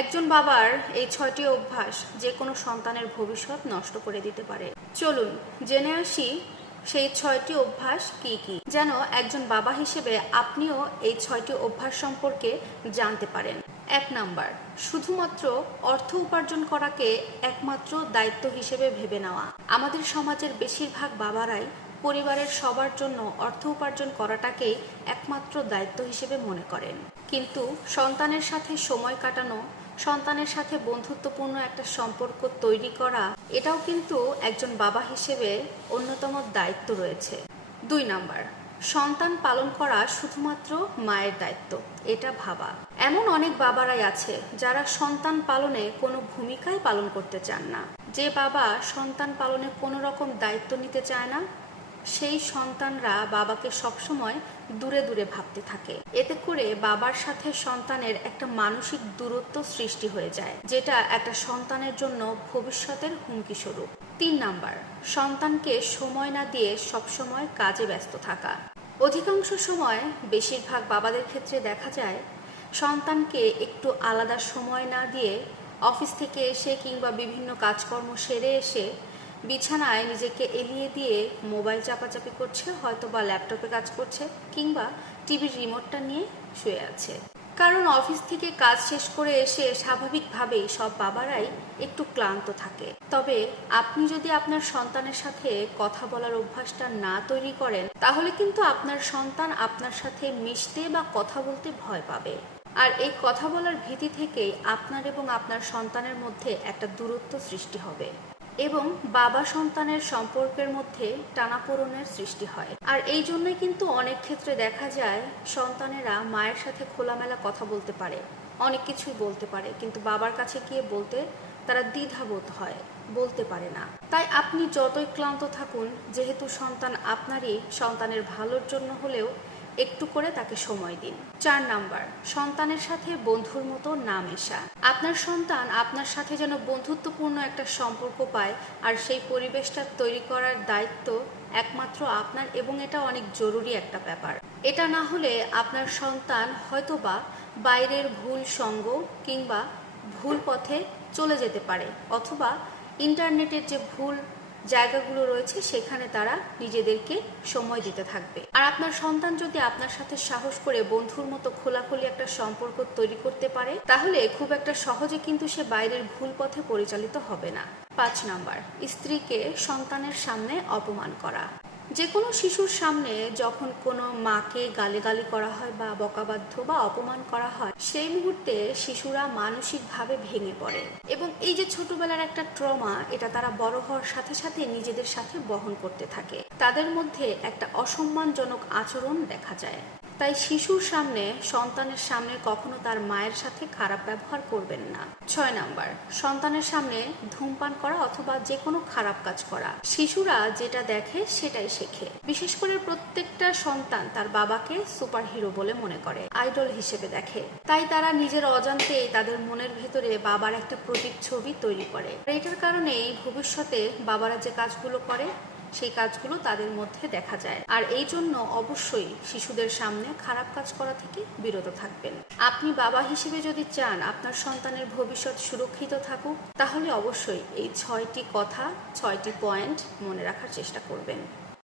একজন বাবার এই ছয়টি অভ্যাস যে কোনো সন্তানের ভবিষ্যৎ নষ্ট করে দিতে পারে। চলুন জেনে আসি সেই ছয়টি অভ্যাস কি কি, যেন একজন বাবা হিসেবে আপনিও এই ছয়টি অভ্যাস সম্পর্কে জানতে পারেন। এক নাম্বার, শুধুমাত্র অর্থ উপার্জন করাকে একমাত্র দায়িত্ব হিসেবে ভেবে নেওয়া। আমাদের সমাজের বেশিরভাগ বাবারাই পরিবারের সবার জন্য অর্থ উপার্জন করাটাকে একমাত্র দায়িত্ব হিসেবে মনে করেন। কিন্তু সন্তানের সাথে সময় কাটানো, সন্তানের সাথে বন্ধুত্বপূর্ণ একটা সম্পর্ক তৈরি করা, এটাও কিন্তু একজন বাবা হিসেবে অন্যতম দায়িত্ব রয়েছে। দুই নাম্বার সন্তান পালন করা শুধুমাত্র মায়ের দায়িত্ব, এটা ভাবা। এমন অনেক বাবারাই আছে যারা সন্তান পালনে কোনো ভূমিকাই পালন করতে চান না। যে বাবা সন্তান পালনে কোনো রকম দায়িত্ব নিতে চায় না, সেই সন্তানরা বাবাকে সবসময় দূরে দূরে ভাবতে থাকে। এতে করে বাবার সাথে সন্তানের একটা মানসিক দূরত্ব সৃষ্টি হয়ে যায়, যেটা একটা সন্তানের জন্য ভবিষ্যতের হুমকি স্বরূপ। তিন নাম্বার, সন্তানকে সময় না দিয়ে সবসময় কাজে ব্যস্ত থাকা। অধিকাংশ সময় বেশিরভাগ বাবাদের ক্ষেত্রে দেখা যায়, সন্তানকে একটু আলাদা সময় না দিয়ে অফিস থেকে এসে কিংবা বিভিন্ন কাজকর্ম সেরে এসে বিছানায় নিজেকে এলিয়ে দিয়ে মোবাইল চাপাচাপি করছে হয়তো বা ল্যাপটপে কাজ করছে কিংবা টিভির রিমোটটা নিয়ে শুয়ে আছে। কারণ অফিস থেকে কাজ শেষ করে এসে স্বাভাবিকভাবেই সব বাবারাই একটু ক্লান্ত থাকে। তবে আপনি যদি আপনার সন্তানের সাথে কথা বলার অভ্যাসটা না তৈরি করেন, তাহলে কিন্তু আপনার সন্তান আপনার সাথে মিশতে বা কথা বলতে ভয় পাবে। আর এই কথা বলার ভীতি থেকেই আপনার এবং আপনার সন্তানের মধ্যে একটা দূরত্ব সৃষ্টি হবে। এবং বাবা সন্তানের সম্পর্কের মধ্যে টানাপোড়নের সৃষ্টি হয়। আর এই জন্যই কিন্তু অনেক ক্ষেত্রে দেখা যায়, সন্তানেরা মায়ের সাথে খোলামেলা কথা বলতে পারে। অনেক কিছুই বলতে পারে, কিন্তু বাবার কাছে গিয়ে বলতে তারা দ্বিধাবোধ হয়, বলতে পারে না। তাই আপনি যতই ক্লান্ত থাকুন, যেহেতু সন্তান আপনারই সন্তানের ভালোর জন্য হলেও একটু করে তাকে সময় দিন। চার নাম্বার, সন্তানের সাথে বন্ধুর মতো না মেশা। আপনার সন্তান আপনার সাথে যেন বন্ধুত্বপূর্ণ একটা সম্পর্ক পায় আর সেই পরিবেশটা তৈরি করার দায়িত্ব একমাত্র আপনার এবং এটা অনেক জরুরি একটা ব্যাপার। এটা না হলে আপনার সন্তান হয়তোবা বাইরের ভুল সঙ্গ কিংবা ভুল পথে চলে যেতে পারে অথবা ইন্টারনেটের যে ভুল জায়গাগুলো রয়েছে, সেখানে তারা নিজেদেরকে সময় দিতে থাকবে। আর আপনার সন্তান যদি আপনার সাথে সাহস করে বন্ধুর মতো খোলাখুলি একটা সম্পর্ক তৈরি করতে পারে, তাহলে খুব একটা সহজে কিন্তু সে বাইরের ভুল পথে পরিচালিত হবে না। পাঁচ নাম্বার, স্ত্রীকে সন্তানের সামনে অপমান করা। যে কোনো শিশুর সামনে যখন কোনো মাকে গালিগালি করা হয় বা বকাবাধ্য বা অপমান করা হয়, সেই মুহূর্তে শিশুরা মানসিকভাবে ভেঙে পড়ে। এবং এই যে ছোটবেলার একটা ট্রমা, এটা তারা বড় হওয়ার সাথে সাথে নিজেদের সাথে বহন করতে থাকে। তাদের মধ্যে একটা অসম্মানজনক আচরণ দেখা যায়। তাই শিশুর সামনে, সন্তানের সামনে কখনো তার মায়ের সাথে খারাপ ব্যবহার করবেন না। ছয় নাম্বার, সন্তানের সামনে ধূমপান করা অথবা যে কোনো খারাপ কাজ করা। শিশুরা যেটা দেখে সেটাই শেখে। বিশেষ করে প্রত্যেকটা সন্তান তার বাবাকে সুপার হিরো বলে মনে করে, আইডল হিসেবে দেখে। তাই তারা নিজের অজান্তেই তাদের মনের ভেতরে বাবার একটা প্রতীক ছবি তৈরি করে। এটার কারণেই ভবিষ্যতে বাবারা যে কাজগুলো করে সেই কাজগুলো তাদের মধ্যে দেখা যায়। আর এই জন্য অবশ্যই শিশুদের সামনে খারাপ কাজ করা থেকে বিরত থাকবেন। আপনি বাবা হিসেবে যদি চান আপনার সন্তানের ভবিষ্যৎ সুরক্ষিত থাকুক, তাহলে অবশ্যই এই ছয়টি কথা, ছয়টি পয়েন্ট মনে রাখার চেষ্টা করবেন।